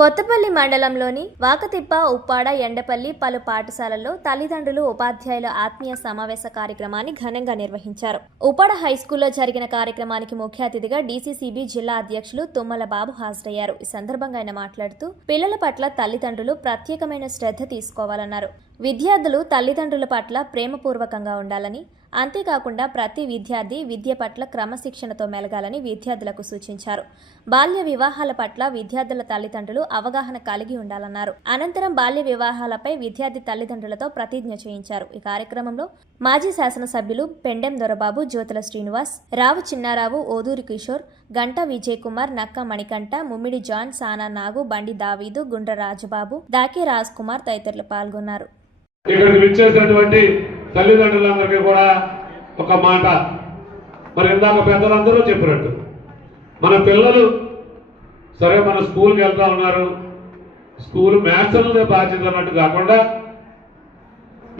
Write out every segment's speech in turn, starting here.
కొత్తపల్లి మండలంలోని వాకతిప్ప, ఉప్పాడ, ఎండపల్లి పలు పాఠశాలల్లో తల్లిదండ్రులు, ఉపాధ్యాయుల ఆత్మీయ సమావేశ కార్యక్రమాన్ని ఘనంగా నిర్వహించారు. ఉప్పాడ హైస్కూల్లో జరిగిన కార్యక్రమానికి ముఖ్య అతిథిగా డీసీసీబీ జిల్లా అధ్యక్షులు తుమ్మల బాబు హాజరయ్యారు. ఈ సందర్భంగా ఆయన మాట్లాడుతూ పిల్లల పట్ల తల్లిదండ్రులు ప్రత్యేకమైన శ్రద్ధ తీసుకోవాలన్నారు. విద్యార్థులు తల్లిదండ్రుల పట్ల ప్రేమపూర్వకంగా ఉండాలని, అంతేకాకుండా ప్రతి విద్యార్థి విద్య పట్ల క్రమశిక్షణతో మెలగాలని విద్యార్థులకు సూచించారు. బాల్య వివాహాల పట్ల విద్యార్థుల తల్లిదండ్రులు అవగాహన కలిగి ఉండాలన్నారు. అనంతరం బాల్య వివాహాలపై విద్యార్థి తల్లిదండ్రులతో ప్రతిజ్ఞ చేయించారు. ఈ కార్యక్రమంలో మాజీ శాసనసభ్యులు పెండెం దొరబాబు, జ్యోతుల శ్రీనివాస్, రావు చిన్నారావు, ఓదూరి కిషోర్, గంటా విజయ్ కుమార్, నక్క మణికంఠ, ముమ్మిడి జాన్, సానా నాగు, బండి దావీదు, గుండ్ర రాజబాబు, దాకే రాజ్ కుమార్ తదితరులు పాల్గొన్నారు. ఇక్కడికి విచ్చేసినటువంటి తల్లిదండ్రులందరికీ కూడా ఒక మాట, మరి ఇందాక పెద్దలందరూ చెప్పినట్టు మన పిల్లలు సరే మన స్కూల్కి వెళ్తా ఉన్నారు, స్కూల్ మాస్టర్లదే బాధ్యత అన్నట్టు కాకుండా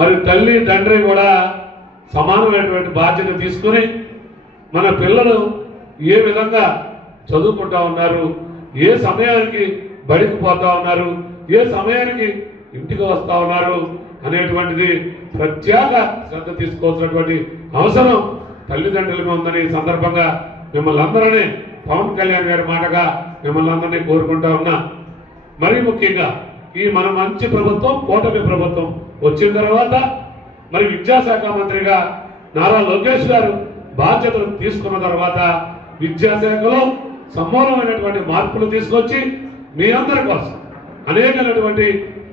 మరి తల్లి తండ్రి కూడా సమానమైనటువంటి బాధ్యత తీసుకుని మన పిల్లలు ఏ విధంగా చదువుకుంటా ఉన్నారు, ఏ సమయానికి బడికి పోతా ఉన్నారు, ఏ సమయానికి ఇంటికి వస్తూ ఉన్నారు అనేటువంటిది ప్రత్యేక శ్రద్ధ తీసుకోవాల్సినటువంటి అవసరం తల్లిదండ్రులకు ఉందని ఈ సందర్భంగా మిమ్మల్ని అందరినీ పవన్ కళ్యాణ్ గారి మాటగా మిమ్మల్ని అందరినీ కోరుకుంటా ఉన్నా. మరీ ముఖ్యంగా ఈ మన మంచి ప్రభుత్వం, కూటమి ప్రభుత్వం వచ్చిన తర్వాత మరి విద్యాశాఖ మంత్రిగా నారా లోకేష్ గారు బాధ్యతలు తీసుకున్న తర్వాత విద్యాశాఖలో సమూలమైనటువంటి మార్పులు తీసుకొచ్చి మీ అందరి కోసం అనేకమైనటువంటి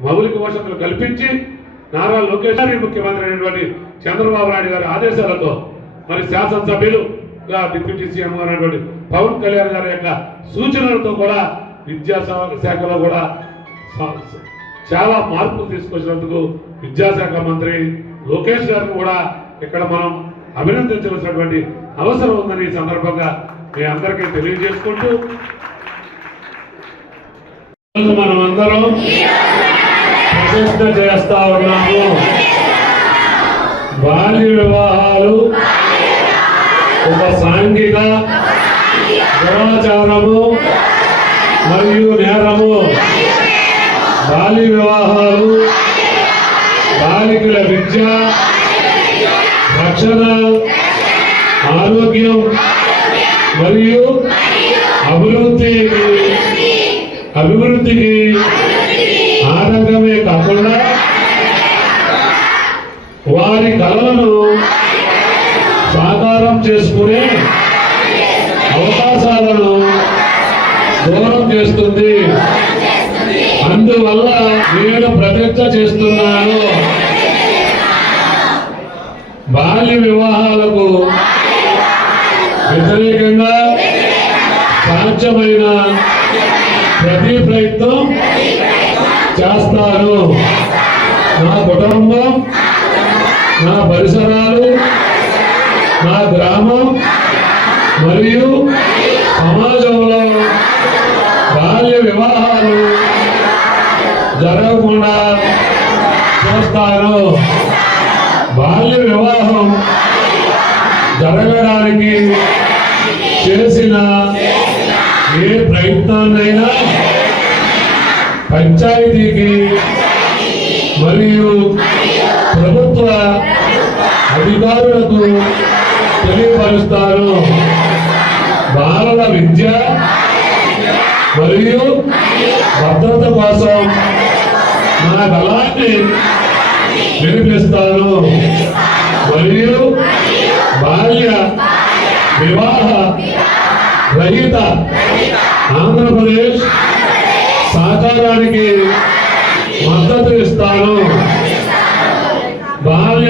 మౌలిక వసతులు కల్పించి నారా లోకేష్ గారి ముఖ్యమంత్రి అయినటువంటి చంద్రబాబు నాయుడు గారి ఆదేశాలతో మరి శాసనసభ్యులుగా డిప్యూటీ సీఎం అయినటువంటి పవన్ కళ్యాణ్ గారి యొక్క సూచనలతో కూడా విద్యాశాఖలో కూడా చాలా మార్పులు తీసుకొచ్చినందుకు విద్యాశాఖ మంత్రి లోకేష్ గారిని కూడా ఇక్కడ మనం అభినందించవలసినటువంటి అవసరం ఉందని ఈ సందర్భంగా మీ అందరికీ తెలియజేసుకుంటూ మనం అందరం ప్రతిష్ట చేస్తా ఉన్నాము. బాల్య వివాహాలు ఒక సాంఘిక దురాచారము మరియు నేరము. బాల్య వివాహాలు బాలికల విద్య, రక్షణ, ఆరోగ్యం మరియు అభివృద్ధికి ఆటంకమే కాకుండా వారి కళలను సాకారం చేసుకునే అవకాశాలను దూరం చేస్తుంది. అందువల్ల నేను ప్రతిజ్ఞ చేస్తున్నాను, బాల్య వివాహాలకు వ్యతిరేకంగా సాధ్యమైన ప్రతి ప్రయత్నం చేస్తాను. నా కుటుంబం, నా పరిసరాలు, నా గ్రామం మరియు సమాజంలో బాల్య వివాహాలు జరగకుండా చూస్తాను. బాల్య వివాహం జరగడానికి చేసిన ఏ ప్రయత్నాన్నైనా పంచాయతీకి మరియు ప్రభుత్వ అధికారులకు తెలియపరుస్తాను. బాలల విద్య మరియు భద్రత కోసం నా గళాన్ని వినిపిస్తాను మరియు బాల్య వివాహ రహిత ఆంధ్రప్రదేశ్ సాకారానికి మద్దతు ఇస్తాను. బాల్య